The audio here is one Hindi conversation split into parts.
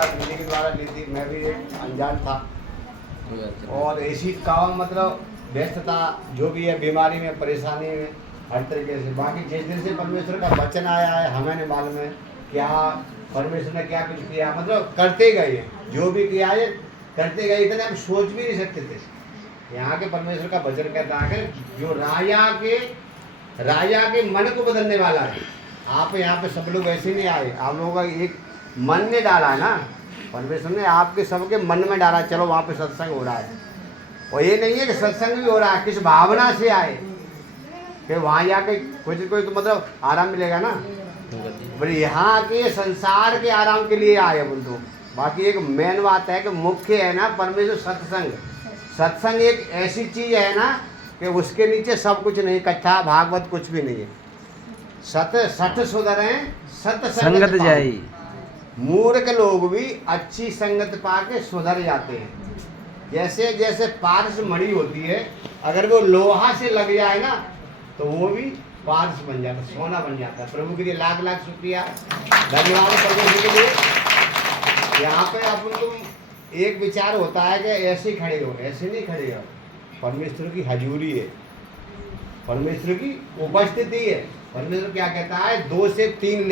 यार दीदी के द्वारा ली थी, मैं भी अनजान था। और ऐसी काम मतलब व्यस्तता जो भी है, बीमारी में, परेशानी में, हर तरीके से। बाकी जिस दिन से परमेश्वर का वचन आया है, हमें नहीं मालूम है क्या परमेश्वर ने क्या कुछ किया, मतलब करते गए, जो भी किया है करते गए, इतने हम सोच भी नहीं सकते थे। यहाँ के परमेश्वर का वचन कहता है जो राजा के मन को बदलने वाला है। आप यहाँ पे सब लोग ऐसे नहीं आए, आप लोगों का एक मन ने डाला है ना, परमेश्वर ने आपके सबके मन में डाला, चलो वहाँ पे सत्संग हो रहा है। और ये नहीं है कि सत्संग भी हो रहा है, किस भावना से आए कि वहाँ जाके कुछ कोई तो मतलब आराम मिलेगा ना, बोले यहाँ के संसार के आराम के लिए आए अपन तो। बाकी एक मेन बात है कि मुख्य है ना परमेश्वर सत्संग। सत्संग एक ऐसी चीज है ना कि उसके नीचे सब कुछ नहीं, कथा भागवत कुछ भी नहीं है। सठ सुधरे सत संगत जाई। मूर्ख लोग भी अच्छी संगत पाके सुधर जाते हैं। जैसे जैसे पारस मणि होती है, अगर वो लोहा से लग जाए ना तो वो भी पारस बन जाता है, सोना बन जाता है। प्रभु के लिए लाख लाख शुक्रिया, धन्यवाद प्रभु के लिए। यहाँ पे अपन तुम एक विचार होता है कि ऐसे खड़े हो, ऐसे नहीं खड़े हो। परमेश्वर की हजूरी है, परमेश्वर की उपस्थिति है। परमेश्वर क्या कहता है, 2 से 3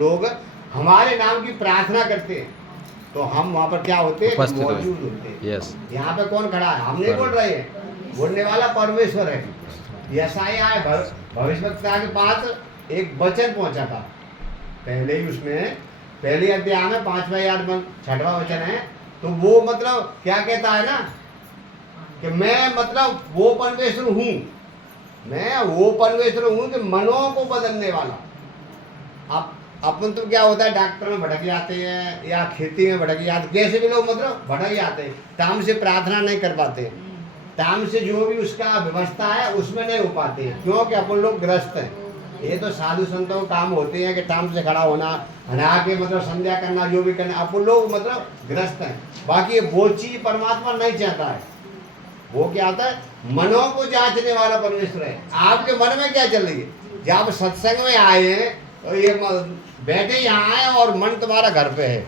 लोग हमारे नाम की प्रार्थना करते हैं तो हम वहाँ पर क्या होते हैं, मौजूद होते हैं। यस। यहाँ पे कौन खड़ा है, हम नहीं बोल रहे हैं, बोलने वाला परमेश्वर है। यशायाह है भविष्यवक्ता के पास एक वचन पहुंचा था, पहले ही उसमें पहले अध्याय में 5वां या 6वां वचन है। तो वो मतलब क्या कहता है ना कि मैं मतलब वो परमेश्वर हूँ, मैं वो परमेश्वर हूँ कि मनों को बदलने वाला। अब अपन तो क्या होता है, डॉक्टर में भटक जाते हैं या खेती में भटक जाते हैं, कैसे भी लोग मतलब भटक जाते हैं, टाइम से प्रार्थना नहीं कर पाते, टाइम से जो भी उसका व्यवस्था है उसमें नहीं हो पाते हैं, क्योंकि अपन लोग ग्रस्त हैं। ये तो साधु संतों के काम होते हैं कि टाइम से खड़ा होना, नहा के मतलब संध्या करना, जो भी करना, अपन लोग मतलब ग्रस्त हैं। बाकी वो चीज परमात्मा नहीं चाहता है। वो क्या आता है, मनों को जांचने वाला परमेश्वर है। आपके मन में क्या चल रही है। जब सत्संग में आए हैं तो ये बैठे यहाँ आए और मन तुम्हारा घर पे है,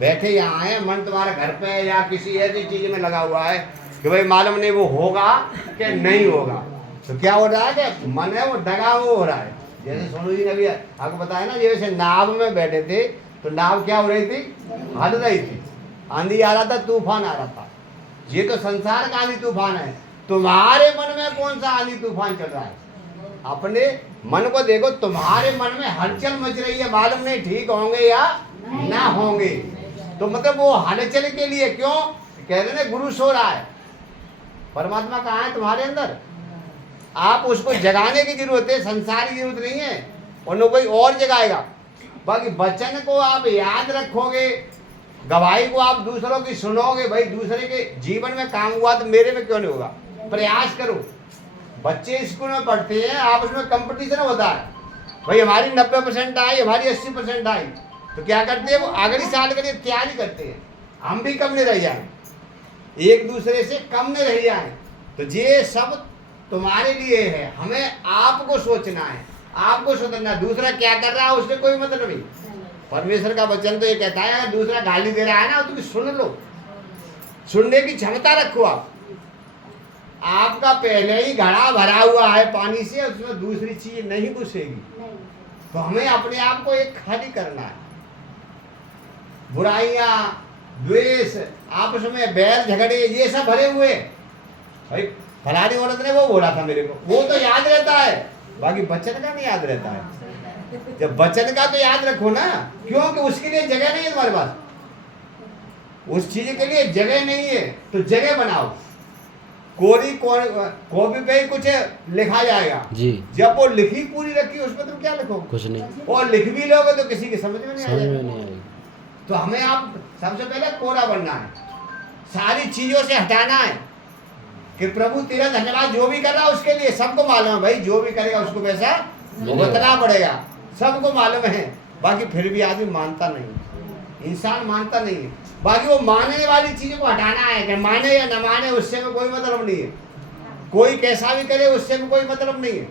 बैठे यहाँ आए, मन तुम्हारा घर पे है या किसी ऐसी चीज में लगा हुआ है कि भाई मालूम नहीं वो होगा कि नहीं होगा, तो क्या हो रहा है कि मन है वो डगा वो हो रहा है। जैसे सोनू जी ने भी आपको बताया ना, जैसे नाव में बैठे थे तो नाव क्या हो रही थी, हल रही थी, आंधी आ रहा था, तूफान आ रहा था। ये तो संसार का आंधी तूफान है, तुम्हारे मन में कौन सा आंधी तूफान चल रहा है। अपने मन को देखो, तुम्हारे मन में हलचल मच रही है, मालूम नहीं ठीक होंगे या ना होंगे। तो मतलब वो हलचल के लिए क्यों कह रहे हैं, गुरु सो रहा है। परमात्मा कहाँ है, तुम्हारे अंदर। आप उसको जगाने की जरूरत है, संसार की जरूरत नहीं है, और कोई और जगाएगा। बाकी वचन को आप याद रखोगे, गवाही को आप दूसरों की सुनोगे, भाई दूसरे के जीवन में काम हुआ तो मेरे में क्यों नहीं होगा। प्रयास करो। बच्चे स्कूल में पढ़ते हैं, आप उसमें कंपटीशन होता है, भाई हमारी 90% आई, हमारी 80% आई, तो क्या करते हैं वो अगले साल के लिए तैयारी करते हैं, हम भी कम नहीं रह जाए, एक दूसरे से कम नहीं रह जाए। तो ये सब तुम्हारे लिए है, हमें आपको सोचना है, आपको सुधरना। दूसरा क्या कर रहा है उससे कोई मतलब नहीं। परमेश्वर का वचन तो ये कहता है, अगर दूसरा गाली दे रहा है ना तो सुन लो, सुनने की क्षमता रखो। आपका पहले ही घड़ा भरा हुआ है पानी से, उसमें दूसरी चीज नहीं घुसेगी। तो हमें अपने आप को एक खाली करना है। बुराइयां, द्वेष, आपस में बैर झगड़े ये सब भरे हुए। भाई फलानी औरत ने वो बोला था मेरे को, वो तो याद रहता है, बाकी वचन का नहीं याद रहता है। जब वचन का तो याद रखो ना, क्योंकि उसके लिए जगह नहीं है तुम्हारे पास, उस चीज के लिए जगह नहीं है, तो जगह बनाओ। कॉपी पे ही कुछ लिखा जाएगा जी, जब वो लिखी पूरी रखी उसमें तुम क्या लिखोगे, कुछ नहीं। और लिख भी लोगे तो किसी की समझ में नहीं आएगा। तो हमें आप सबसे पहले कोरा बनना है, सारी चीजों से हटाना है कि प्रभु तेरा धन्यवाद, जो भी कर रहा है उसके लिए। सबको मालूम है भाई, जो भी करेगा उसको पैसा भुगतना पड़ेगा, सबको मालूम है। बाकी फिर भी आदमी मानता नहीं, इंसान मानता नहीं है। बाकी वो मानने वाली चीजों को हटाना है, कि माने या न माने उससे में कोई मतलब नहीं है, कोई कैसा भी करे उससे में कोई मतलब नहीं है।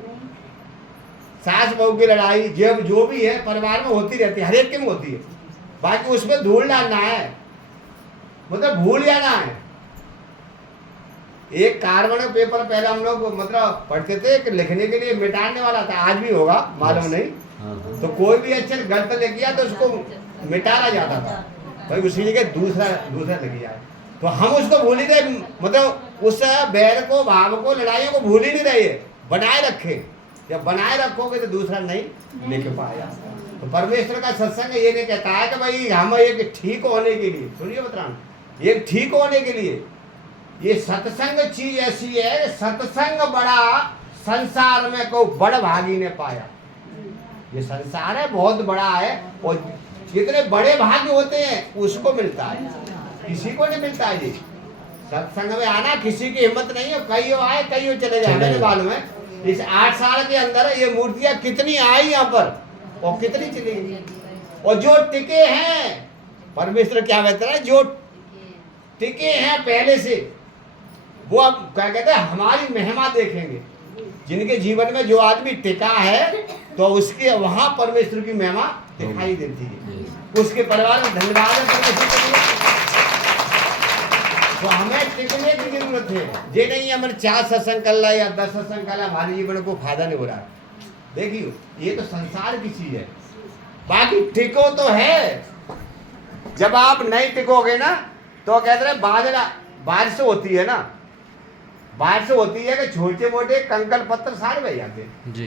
सास बहू की लड़ाई जब जो भी है परिवार में होती रहती है, हर एक के में होती है, बाकी उसमें धूल डालना है, मतलब भूल जाना है। एक कार्बन पेपर पहले हम लोग मतलब पढ़ते थे कि लिखने के लिए मिटाने वाला था, आज भी होगा मालूम नहीं। तो कोई भी अक्षर गलत लिख गया तो उसको मिटाना जाता था, भाई उसी जगह दूसरा लिख जाए। तो हम उसको भूल ही रहे, मतलब उस बैर को, भाव को, लड़ाइयों को भूल ही नहीं रहे, बनाए रखे। जब बनाए रखोगे तो दूसरा नहीं लिख पाया। तो परमेश्वर का सत्संग ये नहीं कहता है कि भाई हम एक ठीक होने के लिए, सुनिए बतरान, एक ठीक होने के लिए ये सत्संग चीज ऐसी है, सत्संग बड़ा संसार में को बड़ भागी ने पाया। ये संसार है बहुत बड़ा है, और जितने बड़े भाग्य होते हैं उसको मिलता है, किसी को नहीं मिलता है। ये सत्संग में आना किसी की हिम्मत नहीं है, कई आए कई चले जाए। मैंने मालूम है इस 8 साल के अंदर ये मूर्तियां कितनी आई यहाँ पर और कितनी चली गई, और जो टिके हैं, परमेश्वर क्या कहता है, जो टिके हैं पहले से वो अब क्या कहते हैं हमारी महिमा देखेंगे। जिनके जीवन में जो आदमी टिका है तो उसके वहां परमेश्वर की महिमा दिखाई देती है, उसके परिवार में धन्यवाद है परमेश्वर के लिए। तो हमें टिकने की जरूरत है, ये नहीं हमें 4 सत्संग कर ला या 10 सत्संग कर ला हमारे जीवन को फायदा नहीं हो रहा है। देखिए ये तो संसार की चीज है, बाकी टिको तो है। जब आप नहीं टिकोगे ना तो कहते रहे बारिश होती है ना, बारिश होती है कि छोटे मोटे कंकड़ पत्थर सारे बह जाते हैं जी,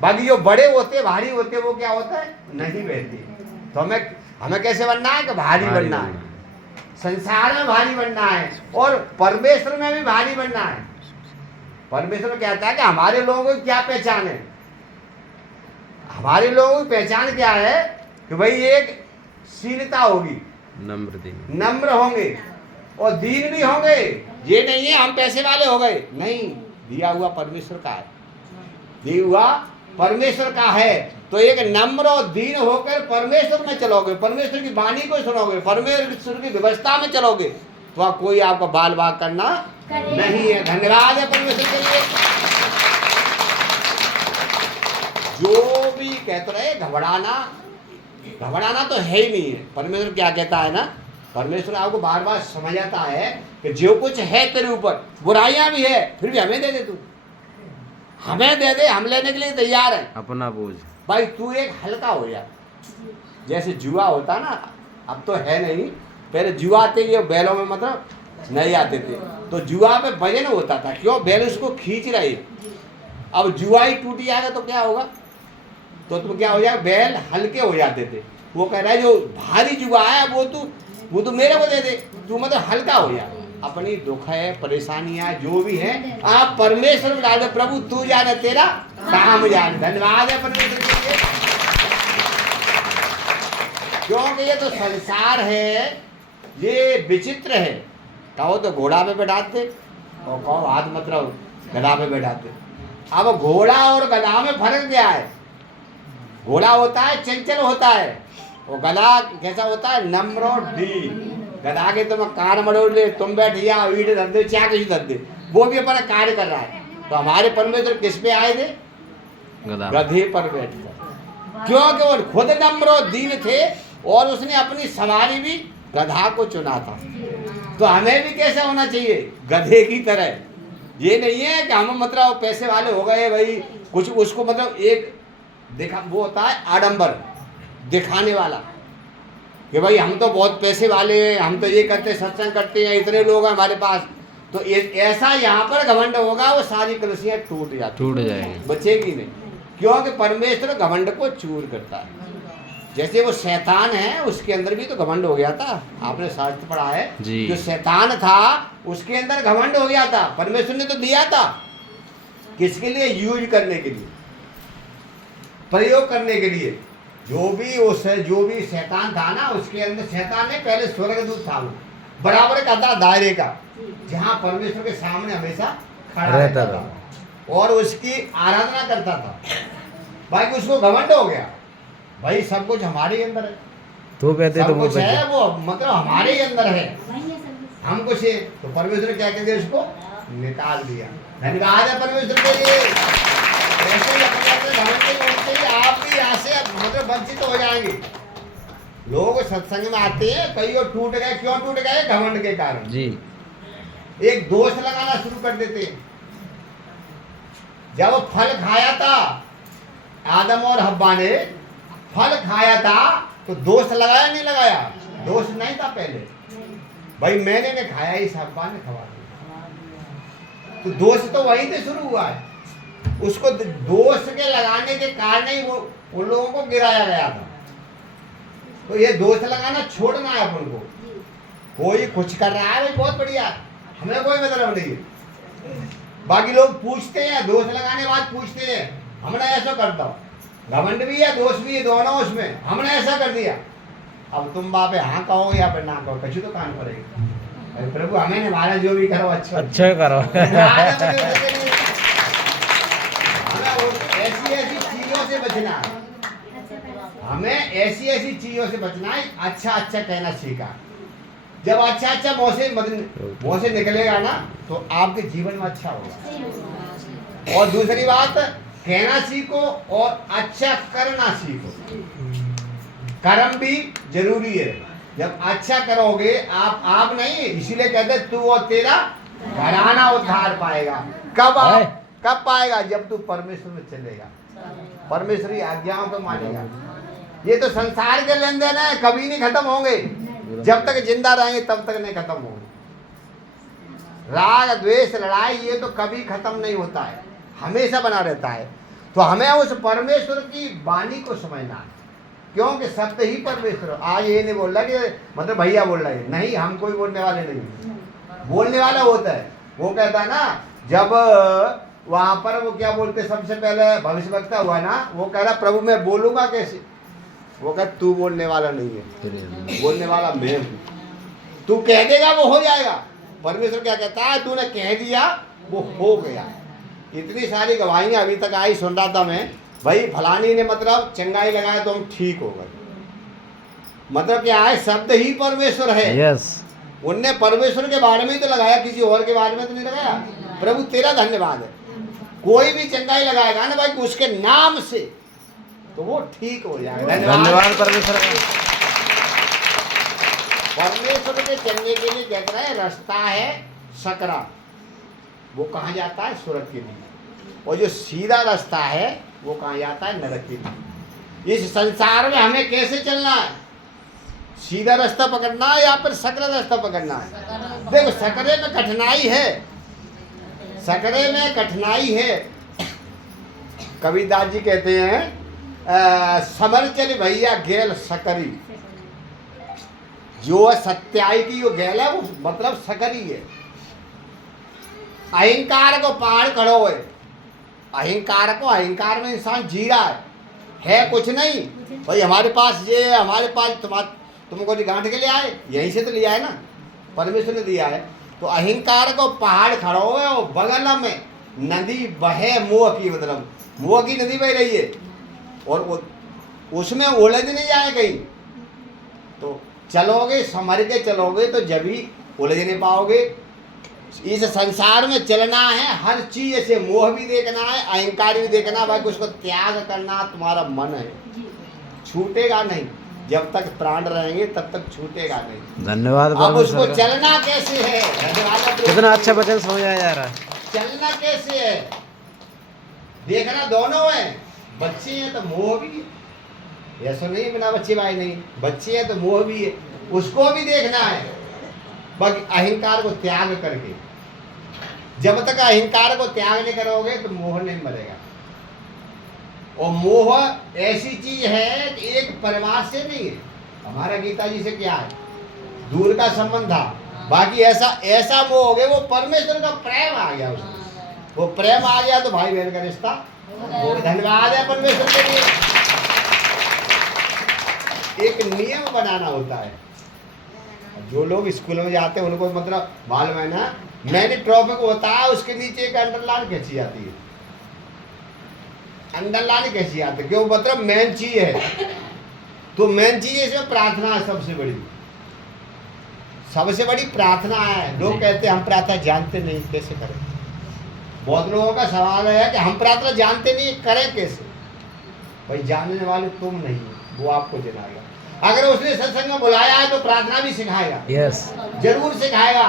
बाकी जो बड़े होते भारी होते वो क्या होता है, नहीं बहते। तो हमें कैसे बनना है कि भारी बनना है, संसार में भारी बनना है और परमेश्वर में भी भारी बनना है। परमेश्वर कहता है कि हमारे लोगों की क्या पहचान है, हमारे लोगों की पहचान क्या है कि भाई एक शीलता होगी, नम्र होंगे और दीन भी होंगे। ये नहीं है हम पैसे वाले हो गए, नहीं, दिया हुआ परमेश्वर का है, दिया हुआ परमेश्वर का है। तो एक नम्र और दीन होकर परमेश्वर में चलोगे, परमेश्वर की वाणी को सुनोगे, परमेश्वर की व्यवस्था में चलोगे तो कोई आपका बाल बाग करना नहीं है। धन्यवाद है परमेश्वर के लिए। जो भी कहते रहे घबराना तो है ही नहीं है। परमेश्वर क्या कहता है ना, परमेश्वर आपको बार बार समझाता है कि जो कुछ है तेरे ऊपर, बुराइयां भी है फिर भी हमें दे दे, तू हमें दे दे, हम लेने के लिए तैयार है। अपना बोझ भाई तू एक हल्का हो जा। जैसे जुआ होता ना, अब तो है नहीं, पहले जुआ आते ये बैलों में मतलब नहीं आते थे, तो जुआ पे वजन होता था, क्यों, बैल उसको खींच रही। अब जुआ ही टूट जाएगा तो क्या होगा, तो तुम क्या हो जाएगा, बैल हल्के हो जाते थे। वो कह रहा है जो भारी जुआ है वो तो मेरे को दे दे, तू मतलब हल्का हो जा। अपनी दुख है, परेशानियां जो भी है आप परमेश्वर में डाल दो, प्रभु तू जाने तेरा काम जाने। धन्यवाद है परमेश्वर के लिए, क्योंकि ये तो संसार है, ये विचित्र है। कहो तो घोड़ा पे बैठाते और कहो हाथ मतलब गधा पे बैठाते। अब घोड़ा और गधा में फर्क क्या है, घोड़ा होता है चंचल होता है, और गधा कैसा होता है, नम्र और दीन। गधा के तुम कार मरोड़ ले, तुम बैठ या ईट धर दे, क्या किसी धर दे, वो भी अपना कार्य कर रहा है। तो हमारे परमेश्वर किस पे आए थे, गधे पर बैठ कर, क्योंकि वो खुद नम्र और दीन थे और उसने अपनी सवारी भी गधा को चुना था। तो हमें भी कैसा होना चाहिए, गधे की तरह। ये नहीं है कि हम मतलब पैसे वाले हो गए भाई, कुछ उसको मतलब एक देखा, वो होता है आडंबर दिखाने वाला कि भाई हम तो बहुत पैसे वाले हैं, हम तो ये करते सत्संग करते हैं, इतने लोग हैं हमारे पास। तो ऐसा यहाँ पर घमंड होगा, वो सारी कलसियाँ टूट जाएंगी, बचेगी नहीं, क्योंकि परमेश्वर घमंड को चूर करता है। जैसे वो शैतान है, उसके अंदर भी तो घमंड हो गया था, आपने शास्त्र पढ़ा है, जो शैतान था उसके अंदर घमंड हो गया था। परमेश्वर ने तो दिया था किसके लिए, यूज करने के लिए, प्रयोग करने के लिए। जो भी शैतान था ना, उसके अंदर शैतान ने पहले स्वर्गदूत था, वो बराबर का था दायरे का, जहाँ परमेश्वर के सामने हमेशा खड़ा रहता था और उसकी आराधना करता था। भाई उसको घमंड हो गया, भाई सब कुछ हमारे अंदर है, तो कहते सब कुछ है, वो मतलब हमारे ही अंदर है, हम कुछ है। तो परमेश्वर क्या कहते उसको निकाल दिया। धन्यवाद है परमेश्वर के लिए। ऐसे ही अपने घमंड से आप भी यहाँ से मतलब वंचित हो जाएंगे। लोग सत्संग में आते हैं, कई और टूट गए। क्यों टूट गए? घमंड के कारण जी। एक दोष लगाना शुरू कर देते हैं। जब फल खाया था आदम और हव्वा ने, फल खाया था तो दोष लगाया नहीं लगाया? दोष नहीं था पहले, भाई मैंने ने खाया, इस हव्वा ने खवा दिया। तो दोष तो वहीं से शुरू हुआ है। उसको दोष के लगाने के कारण ही वो उन लोगों को गिराया गया था। तो ये दोष लगाना छोड़ना है अपन को। कोई कुछ कर रहा है भाई बहुत बढ़िया, हमें कोई मतलब नहीं है। बाकी लोग पूछते हैं, दोष लगाने के बाद पूछते हैं हमने ऐसा करता हूँ। घमंड भी है, दोष भी है, दोनों उसमें। हमने ऐसा कर दिया। अब तुम बापे हाँ कहो या फिर ना कहो, कछु तो कान पड़ेगा। अरे प्रभु हमें हमारा जो भी करो अच्छा अच्छा करो। ऐसी ऐसी चीजों से बचना है, हमें ऐसी ऐसी चीजों से बचना है। अच्छा अच्छा कहना सीखा। जब अच्छा अच्छा मुंह से निकलेगा ना तो आपके जीवन में अच्छा होगा। और दूसरी बात, कहना सीखो और अच्छा करना सीखो। कर्म भी जरूरी है। जब अच्छा करोगे, आप नहीं, इसीलिए कहते तू और तेरा घराना उद्धार पाएगा। कब पाएगा? जब तू परमेश्वर में चलेगा, परमेश्वरी आज्ञाओं को मानेगा। ये तो संसार के लेन देन है, कभी नहीं खत्म होंगे। जब तक जिंदा रहेंगे तब तक नहीं खत्म होंगे। राग द्वेष लड़ाई ये तो कभी खत्म नहीं होता है, हमेशा बना रहता है। तो हमें उस परमेश्वर की वाणी को समझना है, क्योंकि सत्य ही परमेश्वर। आज ये नहीं बोल रहा कि मतलब भैया बोल रहा है, नहीं, हम कोई बोलने वाले नहीं। बोलने वाला होता है, वो कहता है ना, जब वहां पर वो क्या बोलते, सबसे पहले भविष्यवक्ता हुआ ना, वो कह रहा प्रभु मैं बोलूंगा कैसे? वो कह तू बोलने वाला नहीं है, बोलने वाला मैं हूं। तू कह देगा वो हो जाएगा। परमेश्वर क्या कहता है? तूने कह दिया वो हो गया। इतनी सारी गवाहियां अभी तक आई, सुन रहा था मैं, भाई फलानी ने मतलब चंगाई लगाया तो हम ठीक हो गए। मतलब क्या है? शब्द ही परमेश्वर है। यस। उनने परमेश्वर के बारे में ही तो लगाया, किसी और के बारे में तो नहीं लगाया। प्रभु तेरा धन्यवाद है। कोई भी चंगाई लगाएगा ना भाई उसके नाम से, तो वो ठीक हो जाएगा। धन्यवाद परमेश्वर का। परमेश्वर के चलने के लिए कहता है रास्ता है सकरा, वो कहाँ जाता है? स्वर्ग के लिए। और जो सीधा रास्ता है वो कहाँ जाता है? नरक के लिए। इस संसार में हमें कैसे चलना है? सीधा रास्ता पकड़ना है या फिर सकरा रास्ता पकड़ना है? देखो सकरे में कठिनाई है, सकरे में कठिनाई है। कबीरदास जी कहते हैं समर चल भैया गेल सकरी। जो सत्याई की जो गेल है वो मतलब सकरी है। अहंकार को पहाड़ खड़ो है, अहंकार में इंसान जी रहा है कुछ नहीं। भाई हमारे पास ये, हमारे पास तुमको गांठ के लिए आए, यहीं से तो लिया है ना, परमेश्वर ने दिया है। तो अहंकार को पहाड़ खड़ो है और बगल में नदी बहे मोह की, मतलब मोह की नदी बह रही है और उसमें उलझ नहीं जाए कहीं। तो चलोगे, संभल के चलोगे तो जब ही उलझ नहीं पाओगे। इस संसार में चलना है, हर चीज से मोह भी देखना है, अहंकार भी देखना है। भाई उसको त्याग करना तुम्हारा मन है, छूटेगा नहीं। जब तक प्राण रहेंगे तब तक छूटेगा नहीं। धन्यवाद। अब उसको चलना कैसे है? कितना अच्छा वचन समझाया जा रहा है। चलना कैसे है? देखना दोनों है। बच्चे हैं तो मोह भी है, ऐसा नहीं बिना बच्चे भाई नहीं, बच्चे हैं तो मोह भी है, उसको भी देखना है। बाकी अहंकार को त्याग करके, जब तक अहंकार को त्याग नहीं करोगे तो मोह नहीं मरेगा। और मोह ऐसी चीज है कि एक परिवार से नहीं है। हमारा गीता जी से क्या है? दूर का संबंध था। बाकी ऐसा मोह हो गया, वो परमेश्वर का प्रेम आ गया उसमें। वो प्रेम आ गया तो भाई बहन का रिश्ता। धन्यवाद है परमेश्वर के लिए। एक नियम बनाना होता है। जो लोग स्कूल में जाते हैं उनको मतलब मालूम है ना, मैंने टॉपिक होता है उसके नीचे एक अंडरलाइन खींची जाती है। अंडरलाइन कैसी जाती है? क्यों? मतलब मेन चीज है। तो मेन चीज इसमें प्रार्थना है, सबसे बड़ी प्रार्थना है। लोग कहते हैं हम प्रार्थना जानते नहीं, कैसे करें? बहुत लोगों का सवाल है कि हम प्रार्थना जानते नहीं, करें कैसे? भाई जानने वाले तुम नहीं, वो आपको जनाएगा। अगर उसने सत्संग में बुलाया है तो प्रार्थना भी सिखाएगा, यस। जरूर सिखाएगा।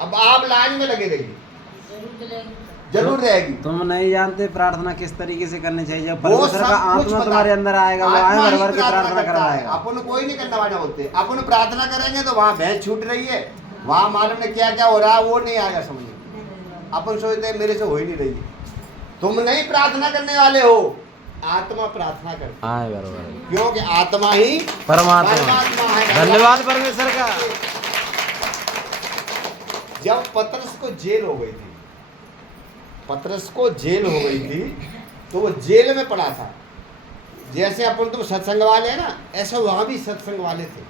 अब आप लाइन में लगे रहिए, जरूर रहेगी। तुम नहीं जानते प्रार्थना किस तरीके से करनी चाहिए। जब वो परमेश्वर सब का कुछ आत्मा पता तुम्हारे है। अंदर आएगा, वो आत्मा आए ही भर भर के प्रार्थना करता है। करवाएगा। अपन कोई नहीं करना वाला बोलते, अपन प्रार्थना करेंगे तो वहाँ भैंस छूट रही है, वहाँ मालूम ने क्या क्या हो रहा है वो नहीं आएगा समझ में। अपन सोचते हैं मेरे से हो ही नहीं रही। तुम नहीं प्रार्थना करने वाले हो, आत्मा प्रार्थना करती है। आए बराबर, क्योंकि आत्मा ही परमात्मा है। धन्यवाद परमेश्वर का। जब पतरस को जेल हो गई थी, पतरस को जेल हो गई थी तो वो जेल में पड़ा था। जैसे अपन तो सत्संग वाले हैं ना, ऐसे वहाँ भी सत्संग वाले थे।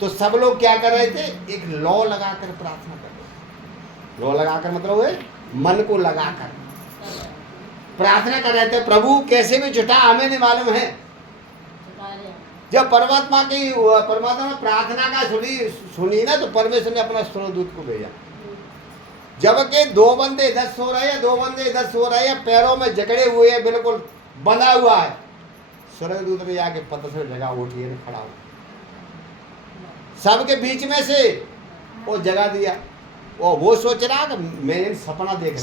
तो सब लोग क्या कर रहे थे, एक लॉ लगाकर प्रार्थना कर रहे थे। लॉ लगाकर मतलब है मन को लगाकर प्रार्थना कर रहे थे, प्रभु कैसे भी छुटा हमें नहीं मालूम है। जब परमात्मा ने प्रार्थना का सुनी ना, तो परमेश्वर ने अपना स्वर्गदूत को भेजा। जबकि दो बंदे इधर सो रहे हैं, दो बंदे इधर सो रहे हैं, पैरों में जकड़े हुए हैं, बिल्कुल बंधा हुआ है। स्वर्गदूत ने जाके पतरस से जगह उठी खड़ा हुआ, सबके बीच में से वो जगह दिया। वो सोच रहा कि मैं इन सपना देख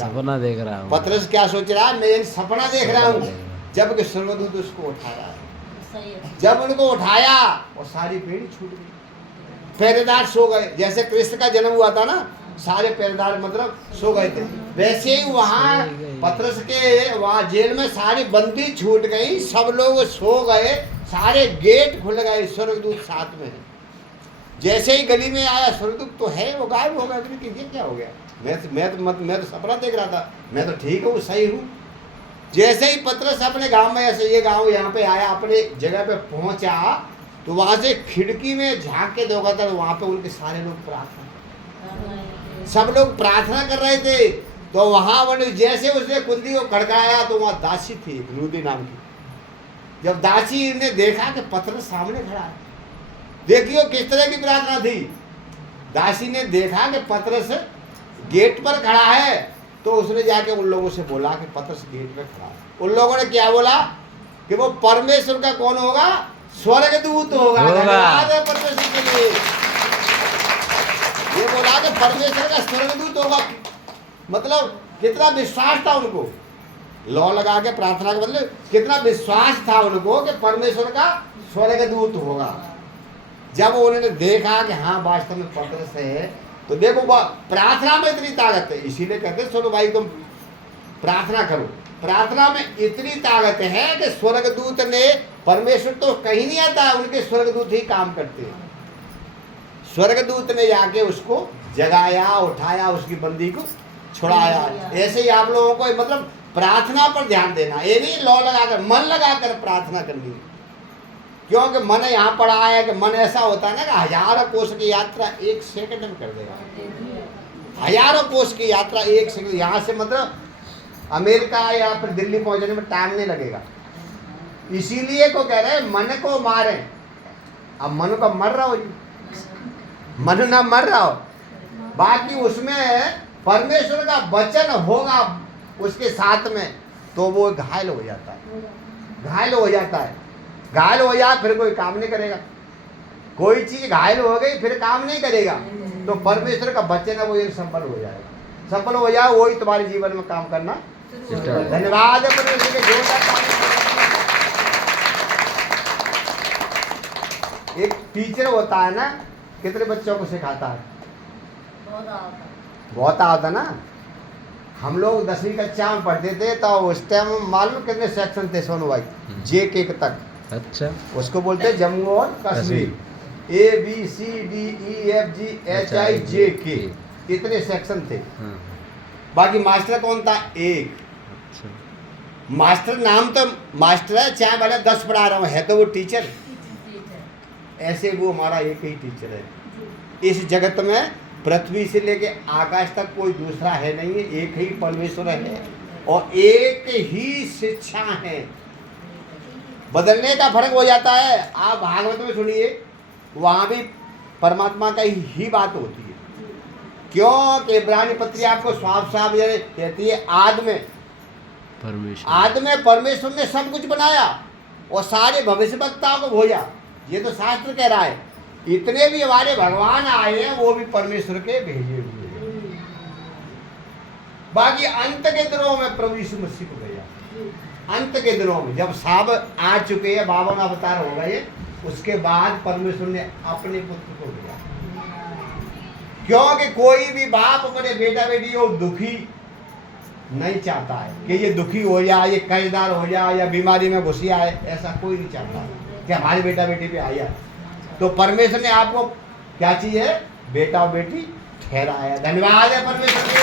रहा हूँ। पतरस क्या सोच रहा है, मैं इन सपना देख रहा हूँ। जबकि स्वर्गदूत उसको उठा रहा है। जब उनको उठाया वो सारी पीढ़ी छूट गई। पहरेदार सो गए, जैसे कृष्ण का जन्म हुआ था ना, सारे पहरेदार मतलब सो गए थे। वैसे ही वहाँ पतरस के वहाँ जेल में सारी बंदी छूट गई, सब लोग सो गए, सारे गेट खुल गए, स्वर्गदूत साथ में है। जैसे ही गली में आया, स्वर्गदूत तो है, वो गायब हो गया। कि ये क्या हो गया, मैं तो सपना देख रहा था, मैं तो ठीक हूँ, सही हूँ। जैसे ही पतरस अपने गांव में, ऐसे ये गांव यहाँ पे आया, अपने जगह पे पहुंचा, तो वहां से खिड़की में झांक के देखा था, वहां पे उनके सारे लोग प्रार्थना, सब लोग प्रार्थना कर रहे थे। तो वहां जैसे उसने कुंडी को खड़काया तो वहां दासी थी, रूदी नाम की। जब दासी ने देखा कि पतरस सामने खड़ा है, देखियो किस तरह की प्रार्थना थी। दासी ने देखा कि पतरस गेट पर खड़ा है, तो उसने जाके उन लोगों से बोला कि पतरस गेट पे खड़ा है। उन लोगों ने क्या बोला कि वो परमेश्वर का कौन होगा, स्वर्गदूत होगा। धन्यवाद है परमेश्वर के लिए। ये बोला कि परमेश्वर का स्वर्गदूत होगा, मतलब कितना विश्वास था उनको। लॉ लगा के प्रार्थना का मतलब कितना विश्वास था उनको कि परमेश्वर का स्वर्गदूत होगा। जब उन्होंने देखा कि हाँ वास्तव में पतरस है, तो देखो प्रार्थना में इतनी ताकत है। इसीलिए कहते हैं सुनो भाई तुम प्रार्थना करो। प्रार्थना में इतनी ताकत है कि स्वर्गदूत ने, परमेश्वर तो कहीं नहीं आता, उनके स्वर्गदूत ही काम करते हैं। स्वर्गदूत ने जाके उसको जगाया, उठाया, उसकी बंदी को छुड़ाया। ऐसे ही आप लोगों को मतलब प्रार्थना पर ध्यान देना, ये नहीं लॉ लगाकर, मन लगाकर प्रार्थना करनी। क्योंकि मन यहाँ पड़ा है कि मन ऐसा होता है ना कि हजारों कोस की यात्रा 1 सेकंड में कर देगा। हजारों कोस की यात्रा 1 सेकंड, यहाँ से मतलब अमेरिका या फिर दिल्ली पहुंचने में टाइम नहीं लगेगा। इसीलिए को कह रहे हैं मन को मारे। अब मन को मर रहा हो, मन ना मर रहा हो, बाकी उसमें परमेश्वर का वचन होगा उसके साथ में, तो वो घायल हो जाता है, घायल हो जाता है। घायल हो जाए फिर कोई काम नहीं करेगा। कोई चीज घायल हो गई फिर काम नहीं करेगा। तो परमेश्वर का वचन है वो ये सफल हो जाएगा, सफल हो जाए, वही तुम्हारे जीवन में काम करना। धन्यवाद है परमेश्वर के। जोरदार। एक टीचर होता है ना, कितने बच्चों को सिखाता है, बहुत आता ना। हम लोग 10वीं कक्षा में पढ़ते थे तो उस टाइम मालूम कितने सेक्शन थे सोनू भाई, JK तक। अच्छा, उसको बोलते हैं जम्मू और कश्मीर। ABCDEFGHIJK इतने सेक्शन थे। बाकी मास्टर कौन था, एक। मास्टर नाम तो मास्टर है, चाहे वाले 10 पढ़ा रहा हूँ, है तो वो टीचर। ऐसे वो हमारा एक ही टीचर है। इस जगत में पृथ्वी से लेके आकाश तक कोई दूसरा है नहीं है, एक ही परमेश्वर है और एक ही शिक्षा है। बदलने का फर्क हो जाता है। आप भागवत में सुनिए, वहाँ भी परमात्मा का ही बात होती है। क्यों कि इब्रानी पत्री आपको साफ साफ कहती है, आदि में परमेश्वर ने सब कुछ बनाया और सारे भविष्यवक्ताओं को भेजा। ये तो शास्त्र कह रहा है। इतने भी हमारे भगवान आए हैं वो भी परमेश्वर के भेजे हुए हैं। बाकी अंत के दिनों में प्रभु यीशु मसीह को भेजा। अंत के दिनों में जब सब आ चुके हैं, 52 अवतार हो गए, उसके बाद परमेश्वर ने अपने पुत्र को भेजा। क्योंकि कोई भी बाप अपने बेटा बेटी को दुखी नहीं चाहता है कि ये दुखी हो जाए, ये कर्जदार हो जाए, या बीमारी में घुसी आए। ऐसा कोई नहीं चाहता कि हमारे बेटा बेटी पे आया। तो परमेश्वर ने आपको क्या चाहिए? बेटा और बेटी ठहराया। धन्यवाद है परमेश्वर के।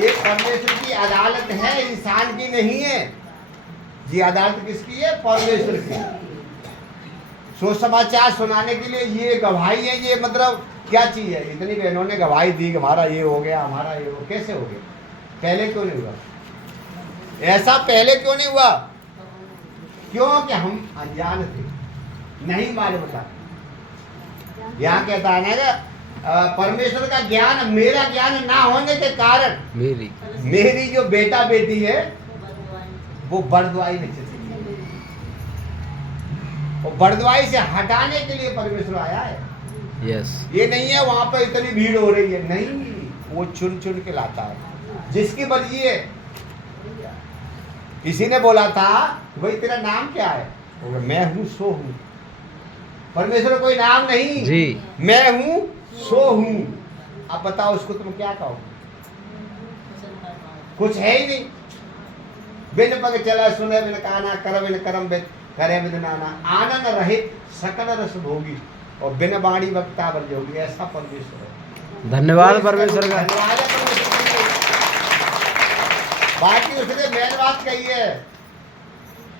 ये परमेश्वर की अदालत है, इंसान की नहीं है। ये अदालत किसकी है? परमेश्वर की। सुसमाचार सुनाने के लिए ये गवाही है। ये मतलब क्या चीज है? इतनी बहनों ने गवाही दी कि हमारा ये हो गया, हमारा ये हो। कैसे हो गया? पहले क्यों नहीं हुआ? ऐसा पहले क्यों नहीं हुआ? क्योंकि हम अनजान थे, नहीं मालूम था। यहाँ कहता है ना कि परमेश्वर का ज्ञान, मेरा ज्ञान ना होने के कारण मेरी जो बेटा बेटी है वो बर्दवाई में चली गई। और बर्दवाई से हटाने के लिए परमेश्वर आया है। यस। ये नहीं है वहां पर इतनी भीड़ हो रही है, नहीं, वो चुन चुन के लाता है जिसकी मर्जी है। किसी ने बोला था, भाई तेरा नाम क्या है? मैं हूं सो हूं। परमेश्वर कोई नाम नहीं जी, मैं हूं सो हूं। अब बताओ उसको तुम क्या कहो? कुछ है ही नहीं। बिन पग चला सुने बिन काना, कर बिन करम बिन करे बिन नाना, आनंद रहित सकल रस भोगी, और बिन बाणी वक्ता बर जोगी। ऐसा परमेश्वर है। धन्यवाद परमेश्वर का। धन्यवाद है परमेश्वर का। बाकी उसने मेन बात कही है,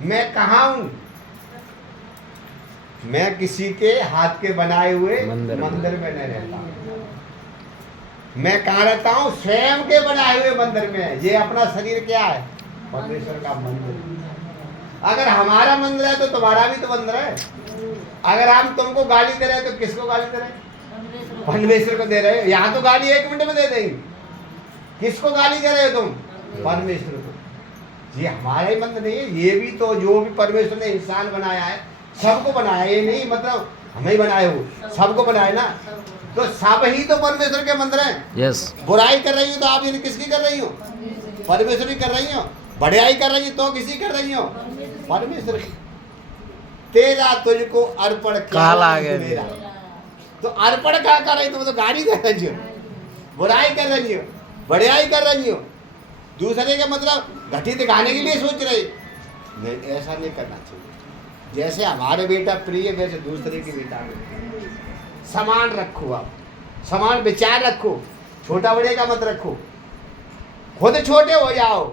मैं कहाँ हूं? मैं किसी के हाथ के बनाए हुए मंदिर में नहीं रहता। मैं कहाँ रहता हूँ? स्वयं के बनाए हुए मंदिर में। ये अपना शरीर क्या है? परमेश्वर का मंदिर। अगर हमारा मंदिर है तो तुम्हारा भी तो मंदिर है। अगर हम तुमको गाली दे रहे हैं तो किसको गाली दे रहे हैं? परमेश्वर को दे रहे हो। यहाँ तो गाली 1 मिनट में दे देंगे। किसको गाली दे रहे हो तुम? परमेश्वर को। ये हमारा ही मंदिर नहीं है। ये भी तो जो भी परमेश्वर ने इंसान बनाया है, सबको बनाया। ये नहीं मतलब हमें ही बनाए हो, सबको बनाए ना। तो सब ही तो परमेश्वर के मंदिर हैं। यस। बुराई कर रही हो तो आप ये किसकी कर रही हो? परमेश्वर की कर रही हो। बढ़ियाई कर रही हो तो किसी कर रही हो? परमेश्वर की। तेरा तुझको अर्पण काल आ गया मेरा। तो अर्पण क्या कर रही? तुम तो गाली दे रही हो, बुराई कर रही हो, बढ़ियाई कर रही हो, दूसरे के मतलब घटी दिखाने के लिए सोच रही। नहीं, ऐसा नहीं करना चाहिए। जैसे हमारे बेटा प्रिय, वैसे दूसरे की बेटा समान रखो। आप समान विचार रखो, छोटा बड़े का मत रखो। खुद छोटे हो जाओ,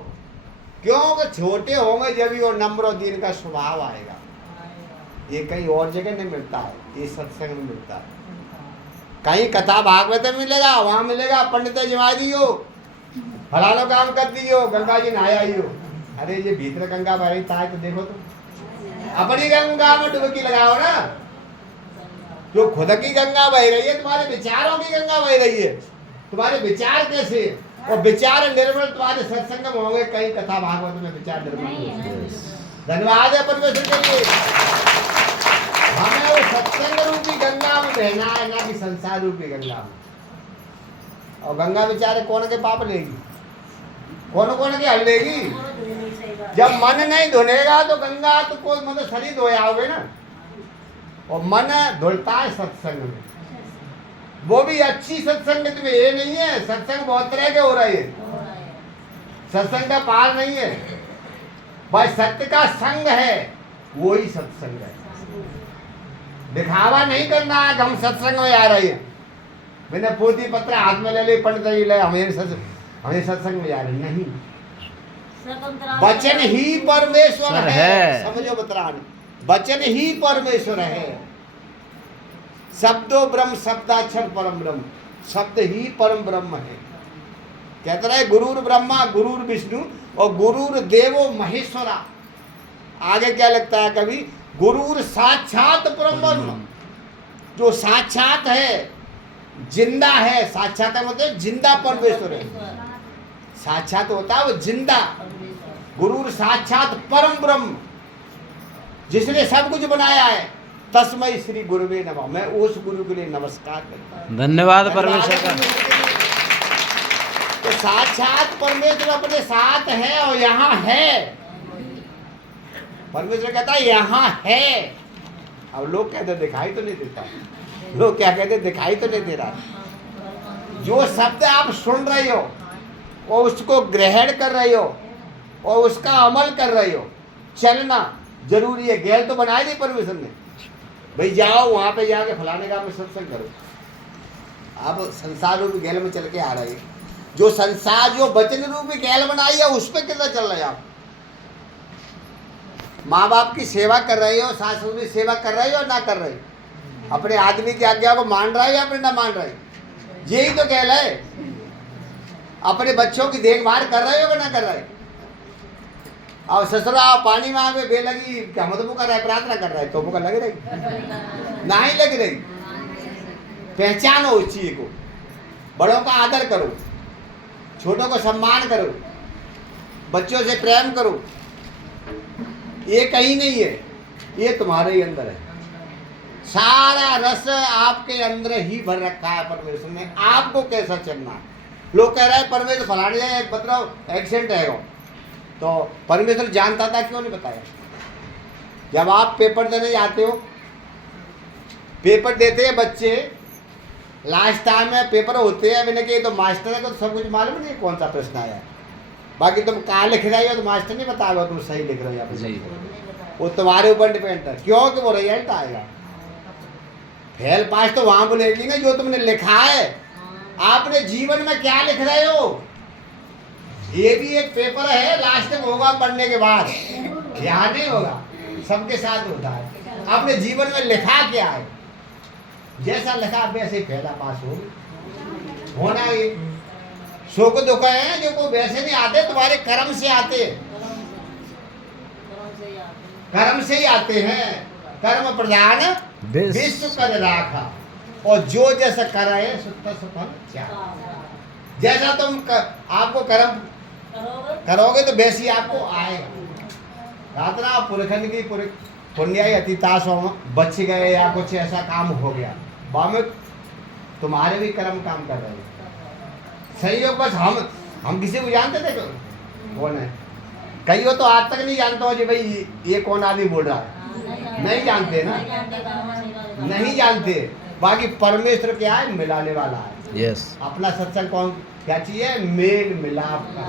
क्योंकि छोटे होंगे जब ही वो नम्र और दीन का स्वभाव आएगा। ये कहीं और जगह नहीं मिलता है, ये सत्संग में मिलता है। कहीं कथा भागवत में मिलेगा, वहां मिलेगा पंडित जमा दियो, फलानो काम कर दियो, गंगा जी नहाया आइयो। अरे ये भीतर गंगा बह रही है तो देखो, तो अपनी गंगा में डुबकी लगाओ ना। जो खुद की गंगा बह रही है, तुम्हारे विचारों की गंगा बह रही है। तुम्हारे विचार कैसे? और विचार निर्मल तुम्हारे सत्संग में होंगे। कहीं कथा भागवत में विचार निर्मल। धन्यवाद है परमेश्वर के लिए। हमें वो सत्संग रूपी गंगा में बहना है, ना कि संसार रूपी गंगा में। और गंगा बेचारे कौन के पाप लेगी? कौन कौन के हल लेगी? जब मन नहीं धुलेगा तो गंगा तो कोई मतलब शरीर धोयाओगे ना। और मन धुलता है सत्संग में, वो भी अच्छी सत्संगत में। ये नहीं है सत्संग बहुत तरह के हो रहे हैं, सत्संग का पार नहीं है। भाई सत्य का संग है, वो ही सत्संग है। दिखावा नहीं करना है कि हम सत्संग में आ रहे हैं। मैंने पोथी पत्र हाथ में ले ली, पंडित जी ले, हमें सत्संग में जा रहे नहीं। वचन ही परमेश्वर है। समझो बतरान, वचन ही परमेश्वर है। शब्दो ब्रह्म, शब्दाक्षर परम ब्रह्म। शब्द ही परम ब्रह्म है। कहते रहे गुरुर ब्रह्मा गुरुर विष्णु और गुरुर देवो महेश्वरा। आगे क्या लगता है कभी? गुरुर साक्षात परम ब्रह्म। जो साक्षात है, जिंदा है। साक्षात है मतलब जिंदा परमेश्वर है। साक्षात होता है वो जिंदा। गुरुर साक्षात परम ब्रह्म। जिसने सब कुछ बनाया है, तस्मै श्री गुरुवे नमः। मैं उस गुरु के लिए नमस्कार करता हूं। धन्यवाद परमेश्वर का। तो साक्षात परमेश्वर अपने साथ है और यहाँ है। परमेश्वर कहता है यहाँ है। अब लोग कहते दिखाई तो नहीं देता, लोग क्या कहते दिखाई तो नहीं दे रहा। जो शब्द आप सुन रहे हो और उसको ग्रहण कर रहे हो और उसका अमल कर रहे हो, चलना जरूरी है। गैल तो बनाया नहीं परमेश्वर ने, भाई जाओ वहां पे जाके फलाने का में सत्संग करो। आप संसार रूपी गैल में चल के आ रहे हैं। जो संसार, जो वचन रूपी गैल बनाई है, उस पर कितना चल रहे हैं आप। माँ बाप की सेवा कर रहे हो, सास ससुर की सेवा कर रहे हो ना कर रहे हो, अपने आदमी की आज्ञा को मान रहे हो या अपने ना मान रहे हो, यही तो गैल है। अपने बच्चों की देखभाल कर रहे हो कि ना कर रहे हो। और ससुरा पानी मांगे बेलगी, क्या मतलब कर रहा है, प्रार्थना कर रहा है, तो मुका लग रही ना ही लग रही। पहचानो उस चीज को, बड़ों का आदर करो, छोटों को सम्मान करो, बच्चों से प्रेम करो। ये कहीं नहीं है, ये तुम्हारे ही अंदर है। सारा रस आपके अंदर ही भर रखा है परमेश्वर ने। आपको कैसा चलना है। लोग कह रहे हैं परमेश्वर फलाने जाए, मतलब एक्सीडेंट है, तो परमेश्वर जानता था, क्यों नहीं बताया। जब आप पेपर देने जाते हो, पेपर देते हैं बच्चे, लास्ट टाइम में पेपर होते हैं, मैंने कहा तो मास्टर है तो सब कुछ मालूम नहीं कौन सा प्रश्न आया। बाकी तुम कहाँ लिख रहे हो तो मास्टर नहीं बताएगा तुम सही लिख रहे हो, वो तुम्हारे ऊपर डिपेंड है। क्यों कि वो रिजल्ट आएगा। फेल पास तो वहां बोलेगी ना जो तुमने लिखा है। आपने जीवन में क्या लिख रहे हो, ये भी एक पेपर है, लास्ट में होगा पढ़ने के बाद। यहाँ नहीं होगा, सबके साथ होता है। आपने जीवन में लिखा क्या है, जैसा लिखा वैसे पहला पास होना। ये सुख दुख है जो को वैसे नहीं आते, तुम्हारे कर्म से आते, कर्म से ही आते हैं। कर्म प्रधान विश्व कर राखा, और जो जैसा करे फल क्या। जैसा तुम आपको कर्म करोगे तो वैसे ही आपको आएगा। रातना पुरखन की पुण्याई अतितास बच गए या कुछ ऐसा काम हो गया, बामे तुम्हारे भी कर्म काम कर रहे हैं। सही हो। बस हम किसी को जानते थे कौन है, कई हो तो आज तक नहीं जानता हो जी भाई ये कौन आदमी बोल रहा है, नहीं जानते ना, नहीं जानते। बाकी परमेश्वर क्या है, मिलाने वाला है। यस। अपना सत्संग कौन क्या चीज है, मेल मिलाप का।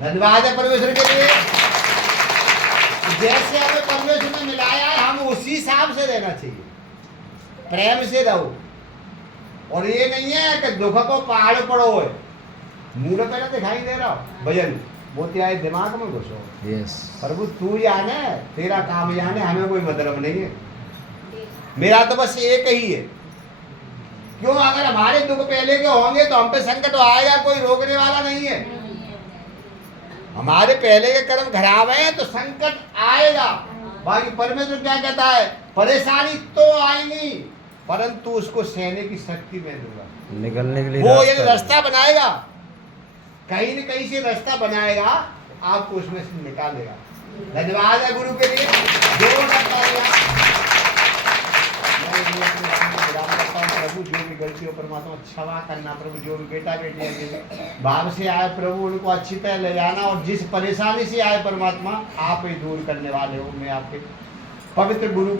धन्यवाद है परमेश्वर के लिए। जैसे हमें परमेश्वर ने मिलाया है, हम उसी हिसाब से रहना चाहिए, प्रेम से रहो। और ये नहीं है कि दुख को पहाड़ पड़ो है, मुंह पे ना दिखाई दे रहा हो भजन, वो तेरे दिमाग में घुसो। यस। प्रभु तू जाने, तेरा काम जाने, हमें कोई मतलब नहीं है। मेरा तो बस एक ही है। क्यों, अगर हमारे दुख पहले के होंगे तो हम पे संकट आएगा, कोई रोकने वाला नहीं है। हमारे पहले के कर्म खराब है तो संकट आएगा। बाकी परमेश्वर क्या कहता है, परेशानी तो आएगी परंतु उसको सहने की शक्ति मैं दूंगा। निकलने के लिए वो ये रास्ता बनाएगा, कहीं न कहीं से रास्ता बनाएगा, आपको उसमें से निकालेगा। धन्यवाद है गुरु के लिए। प्रभु जो भी गलती हो परमात्मा क्षमा करना। प्रभु जो भी बेटा बेटी भाव से आए प्रभु उनको अच्छी तरह ले जाना, और जिस परेशानी से आए परमात्मा आप ही दूर करने वाले हो। मैं आपके पवित्र गुरु